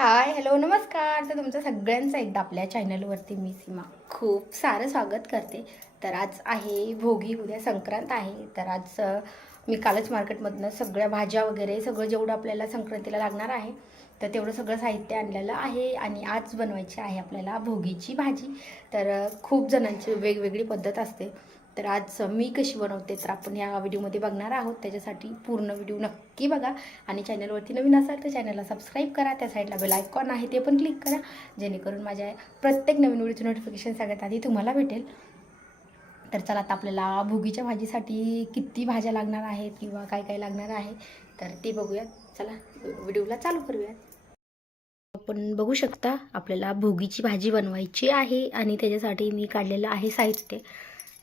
Hi hello नमस्कार. तर तुमचं सगळ्यांचं एकदा आपल्या चॅनलवरती मी सीमा खूप सारं स्वागत करते. तर आज आहे भोगी उद्या संक्रांत आहे. तर आज मी कालच मार्केटमधनं सगळ्या भाज्या वगैरे सगळं जेवढं आपल्याला संक्रांतीला लागणार आहे तर तेवढं सगळं साहित्य आणलेलं आहे आणि आज बनवायची आहे आपल्याला भोगीची भाजी. तर खूप जणांची वेगवेगळी पद्धत असते. तर आज मी कशी बनवते तर आपण या व्हिडिओमध्ये बघणार आहोत. त्याच्यासाठी पूर्ण व्हिडिओ नक्की बघा आणि चॅनलवरती नवीन असाल तर चॅनलला सबस्क्राईब करा. त्या साईडला बेल आयकॉन आहे ते पण क्लिक करा. जेणेकरून माझ्या प्रत्येक नवीन व्हिडिओचं नोटिफिकेशन सगळ्यात आधी तुम्हाला भेटेल. तर चला आता आपल्याला भोगीच्या भाजीसाठी किती भाज्या लागणार आहेत किंवा काय काय लागणार आहे तर ते बघूयात. चला व्हिडिओला चालू करूयात. आपण बघू शकता आपल्याला भोगीची भाजी बनवायची आहे आणि त्याच्यासाठी मी काढलेलं आहे साहित्य.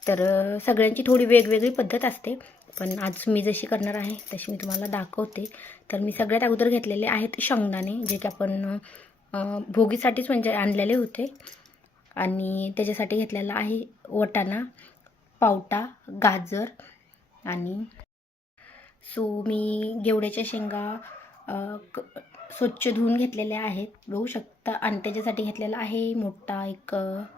तर सगळ्यांची थोडी वेगवेगळी पद्धत असते पण आज मी जशी करणार आहे तशी मी तुम्हाला दाखवते. तर मी सगळ्यात अगोदर घेतलेले आहेत शेंगदाणे जे की आपण भोगीसाठीच म्हणजे आणलेले होते. आणि त्याच्यासाठी घेतलेला आहे वटाणा पावटा गाजर आणि सो मी गेवड्याच्या शेंगा क स्वच्छ धुवून घेतलेले आहेत. बघू शकता आणि त्याच्यासाठी घेतलेला आहे मोठा एक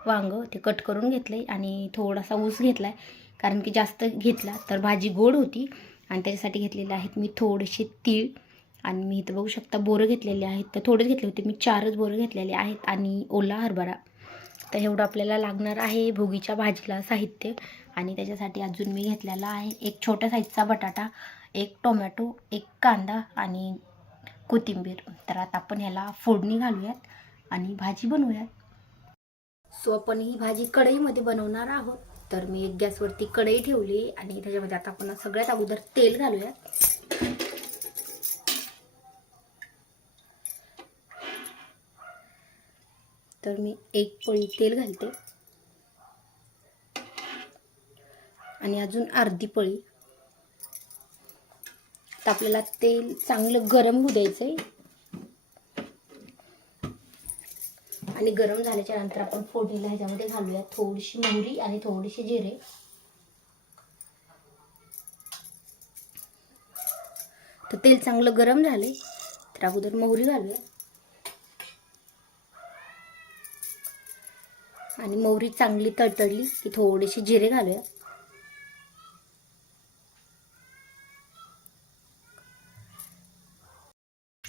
वांग. ते कट करून घेतले आणि थोडासा ऊस घेतला आहे कारण की जास्त घेतला तर भाजी गोड होती. आणि त्याच्यासाठी घेतलेले आहेत मी थोडेसे तीळ. आणि मी इथं बघू शकता बोरं घेतलेले आहेत. तर थोडेच घेतले होते मी चारच बोरं घेतलेले आहेत आणि ओला हरभरा. तर एवढं आपल्याला लागणार आहे भोगीच्या भाजीला साहित्य. आणि त्याच्यासाठी अजून मी घेतलेला आहे एक छोट्या साईजचा बटाटा एक टोमॅटो एक कांदा आणि कोथिंबीर. तर आता आपण ह्याला फोडणी घालूयात आणि भाजी बनवूयात. सो आपण ही भाजी कढईमध्ये बनवणार आहोत. तर मी एक गॅसवरती कढई ठेवली आणि त्याच्यामध्ये आता आपण सगळ्यात अगोदर तेल घालूयात. तर मी एक पोळी तेल घालते. आणि अजून अर्धी पोळी तर आपल्याला तेल चांगलं गरम होऊ द्यायचं आहे आणि गरम झाल्याच्यानंतर आपण फोडणीला ह्याच्यामध्ये घालूया थोडीशी मोहरी आणि थोडीशी जिरे. तर तेल चांगलं गरम झाले तर अगोदर मोहरी घालूया. आणि मोहरी चांगली तडतडली की थोडीशी जिरे घालूया.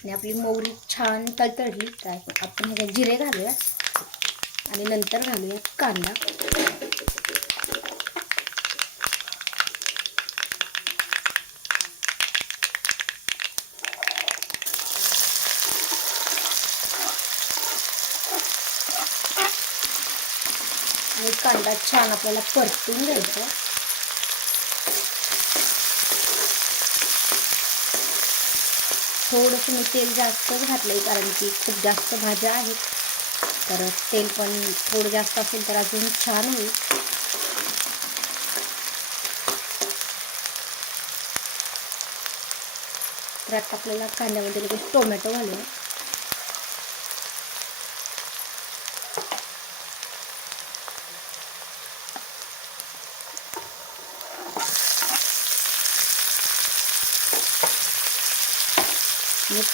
आणि आपली मोहरी छान तळतळली. तर आपण ह्याच्यात जिरे घालूया? आणि नंतर घालूया कांदा. आणि कांदा छान आपल्याला परतून घ्यायचा. थोडंसं मी तेल जास्तच घातलं आहे कारण की खूप जास्त भाज्या आहेत. तर तेल पण थोडं जास्त असेल तर अजून छान होईल. तर आता आपल्याला कांद्यामध्ये लगेच टोमॅटो घालूया.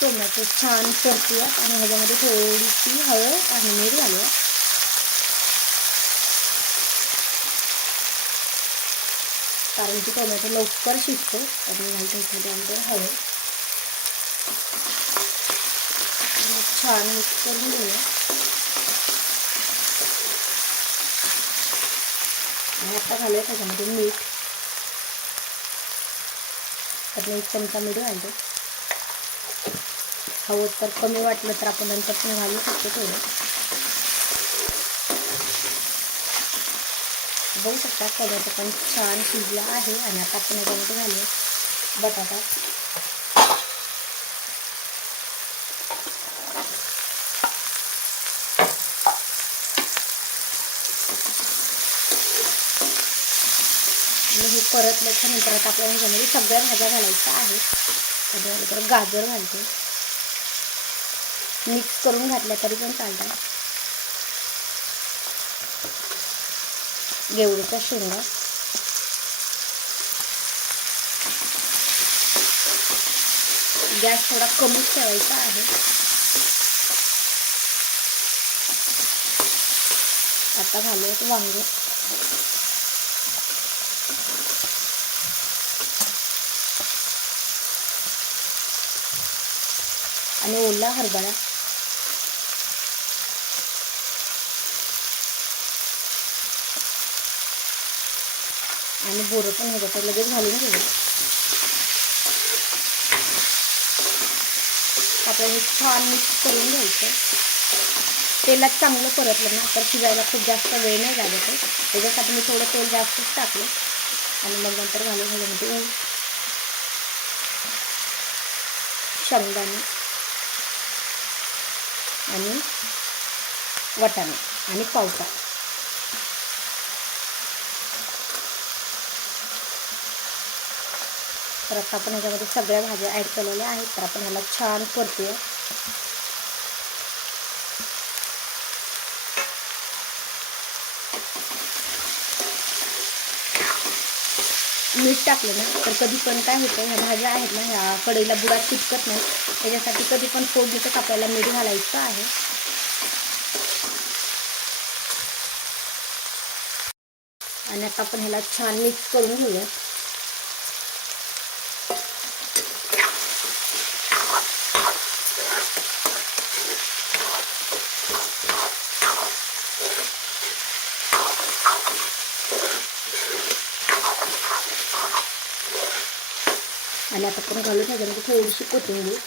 टोमॅटो छान परतूया आणि ह्याच्यामध्ये थोडीशी हळद आणि मीठ घालूया कारण की टोमॅटो लवकर शिजतो आणि घालतो ह्याच्यामध्ये हळद. छान मिक्स करून घेऊया. आणि आता घालूया त्याच्यामध्ये मीठ. तर एक चमचा मीठ घालतो. हवं तर कमी वाटलं तर आपण नंतर पण घालू शकतो थोडं बघू शकता टोमॅटो पण छान शिजला आहे आणि आता आपण याच्यामध्ये घालू. बटाटा. आणि हे परतल्याच्या नंतर आता आपल्याला ह्याच्यामध्ये सगळ्या भाज्या घालायच्या आहेत. त्याच्यानंतर गाजर घालते. मिक्स करून घातल्या तरी पण चालतात गेवडीचा शेंगा. गॅस थोडा कमीच ठेवायचा आहे. आता घालूयात वांगे. आणि ओला हरभरा. आणि बोरं पण हे बघा लगेच घालून घेऊ. आपल्याला हे छान मिक्स करून घ्यायचं. तेलात चांगलं परतलं ना तर शिजायला खूप जास्त वेळ नाही लागत आहे. त्याच्यासाठी मी थोडं तेल जास्तच टाकलं. आणि मग नंतर घालून ह्याच्यामध्ये म्हणजे ऊन. शेंगदाणे. आणि वटाणे. आणि पावटा. तर आता आपण ह्याच्यामध्ये सगळ्या भाज्या ॲड केलेल्या आहेत. तर आपण ह्याला छान परतूया. मीठ टाकलं ना तर कधी पण काय होतं ह्या भाज्या आहेत ना ह्या कढईला बुडात चिटकत नाही. त्याच्यासाठी कधी पण फोडणीतच आपल्याला मीठ घालायचं आहे. आणि आता आपण ह्याला छान मिक्स करून घेऊया आता आपण घालून ह्याच्यामध्ये थोडीशी कोथिंबीर.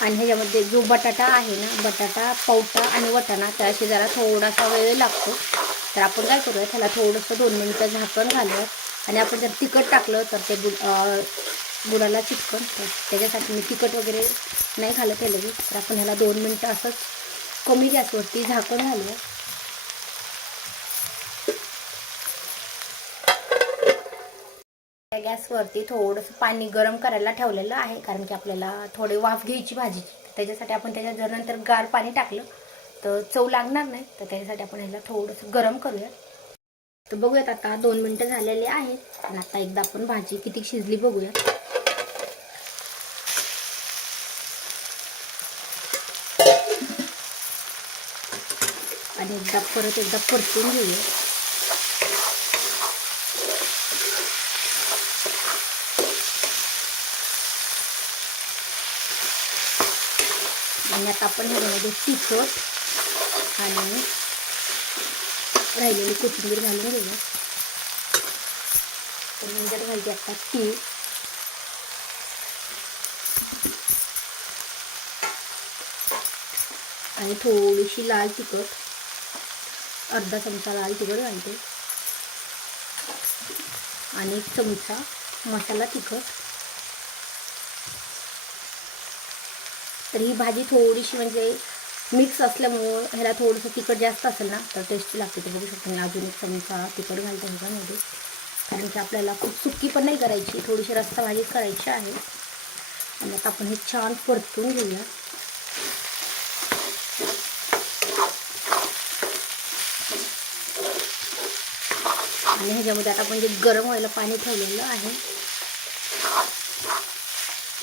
आणि ह्याच्यामध्ये जो बटाटा आहे ना बटाटा पावटा आणि वटाणा त्याशी जरा थोडासा वेळ लागतो. तर आपण काय करूया त्याला थोडंसं दोन मिनटं झाकण घालूया. आणि आपण जर तिखट टाकलं तर ते बुड बुडाला चिटकन. तर त्याच्यासाठी मी तिखट वगैरे नाही घालत आहे लगेच तर आपण ह्याला दोन मिनटं असंच कमी गॅसवरती झाकण घालूया. त्या गॅसवरती थोडंसं पाणी गरम करायला ठेवलेलं आहे कारण की आपल्याला थोडी वाफ घ्यायची भाजीची. त्याच्यासाठी आपण त्याच्यात जर नंतर गार पाणी टाकलं तर चव लागणार नाही. तर त्याच्यासाठी आपण ह्याला थोडंसं गरम करूया. तर बघूयात आता दोन मिनटं झालेली आहेत. आणि आता एकदा आपण भाजी किती शिजली बघूया एकदा परत एकदा परतून घेऊया. आणि आता आपण ह्याच्यामध्ये तिखट आणि राहिलेली कोथिंबीर घालून घेऊया. नंतर घालते आता तीळ आणि थोडीशी लाल तिखट. अर्धा चमचा लाल तिखट घालते. आणि एक चमचा मसाला तिखट. तर ही भाजी थोडीशी म्हणजे मिक्स असल्यामुळं ह्याला थोडंसं तिखट जास्त असेल ना तर टेस्टी लागते ते बघू शकतो. मी अजून एक चमचा तिखट घालते ह्याच्यामध्ये. कारण की आपल्याला खूप सुक्की पण नाही करायची थोडीशी रस्ता भाजी करायची आहे. आणि आता आपण हे छान परतून घेऊया. आणि ह्याच्यामध्ये आता आपण जे गरम व्हायला पाणी ठेवलेलं आहे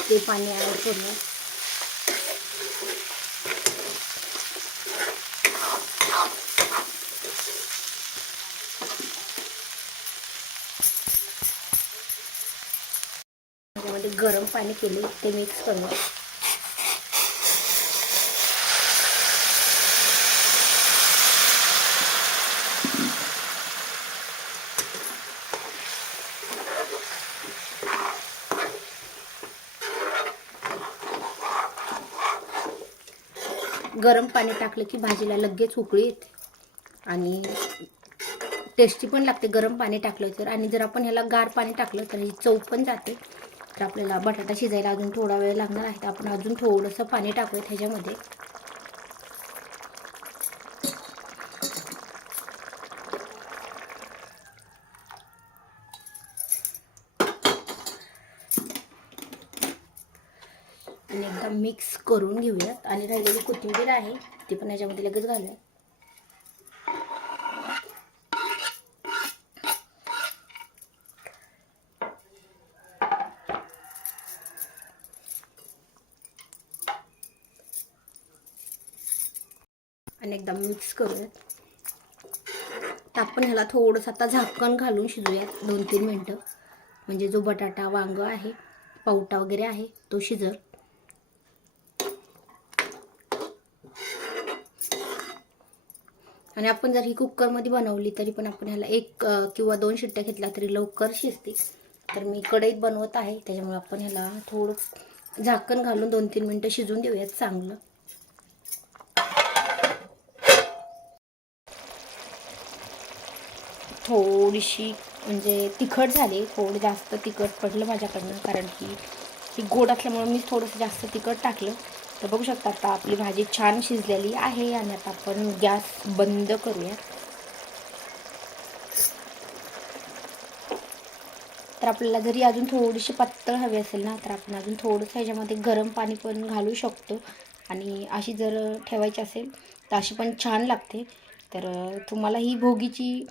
ते पाणी ॲड करूया ह्याच्यामध्ये गरम पाणी केले ते मिक्स करूया गरम पाणी टाकलं की भाजीला लगेच उकळी येते. आणि टेस्टी पण लागते गरम पाणी टाकलं तर. आणि जर आपण ह्याला गार पाणी टाकलं तर ही चव पण जाते. तर आपल्याला बटाटा शिजायला अजून थोडा वेळ लागणार आहे. तर आपण अजून थोडंसं पाणी टाकूया ह्याच्यामध्ये. आणि एकदा मिक्स करून घेऊयात. आणि राहिलेली कोथिंबीर आहे ती पण याच्यामध्ये लगेच घालूया. आणि एकदा मिक्स करूयात. आपण ह्याला थोडंसं आता झाकण घालून शिजूयात दोन तीन मिनटं. म्हणजे जो बटाटा वांग आहे पावटा वगैरे आहे तो शिजल. आणि आपण जर ही कुकरमध्ये बनवली तरी पण आपण ह्याला एक किंवा दोन शिट्ट्या घेतल्या तरी लवकर शिजते तर मी कढईत बनवत आहे. त्याच्यामुळे आपण ह्याला थोडं झाकण घालून दोन तीन मिनटं शिजून देऊयात चांगलं. थोडीशी म्हणजे तिखट झाली थोडं जास्त तिखट पडलं माझ्याकडनं कारण की ती गोड असल्यामुळे मी थोडंसं जास्त तिखट टाकलं. तर बघू शकता आता आपली भाजी छान शिजलेली आहे आणि आता आपण गॅस बंद करूया. तर आपल्याला जरी अजून थोडीशी पातळ हवी असेल ना तर आपण अजून थोडंसं ह्याच्यामध्ये गरम पाणी पण घालू शकतो. आणि अशी जर ठेवायची असेल तर अशी पण छान लागते. तर तुम्हाला ही भोगीची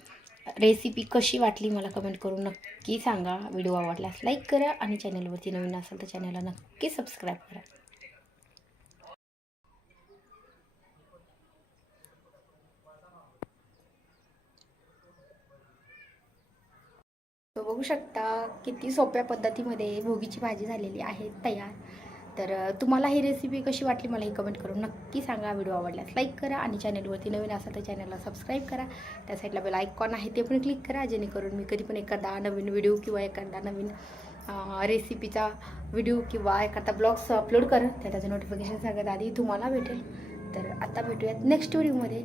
रेसिपी कशी वाटली मला कमेंट करून नक्की सांगा. व्हिडिओ आवडल्यास लाईक करा आणि चॅनलवरती नवीन असेल तर चॅनलला नक्की सबस्क्राईब करा. बघू शकता किती सोप्या पद्धतीमध्ये भोगीची भाजी झालेली आहे तयार. तर तुम्हाला ही रेसिपी कशी वाटली मला ही कमेंट करून नक्की सांगा. व्हिडिओ आवडल्यास लाईक करा आणि चॅनलवरती नवीन असाल तर चॅनलला सबस्क्राईब करा. त्या साईडला बेल आयकॉन आहे ते पण क्लिक करा जेणेकरून मी कधी पण एखादा नवीन व्हिडिओ किंवा एखादा नवीन रेसिपीचा व्हिडिओ किंवा एखादा ब्लॉग्स अपलोड करेन त्याचं नोटिफिकेशन सांगत आधी तुम्हाला भेटेल. तर आता भेटूयात नेक्स्ट व्हिडिओमध्ये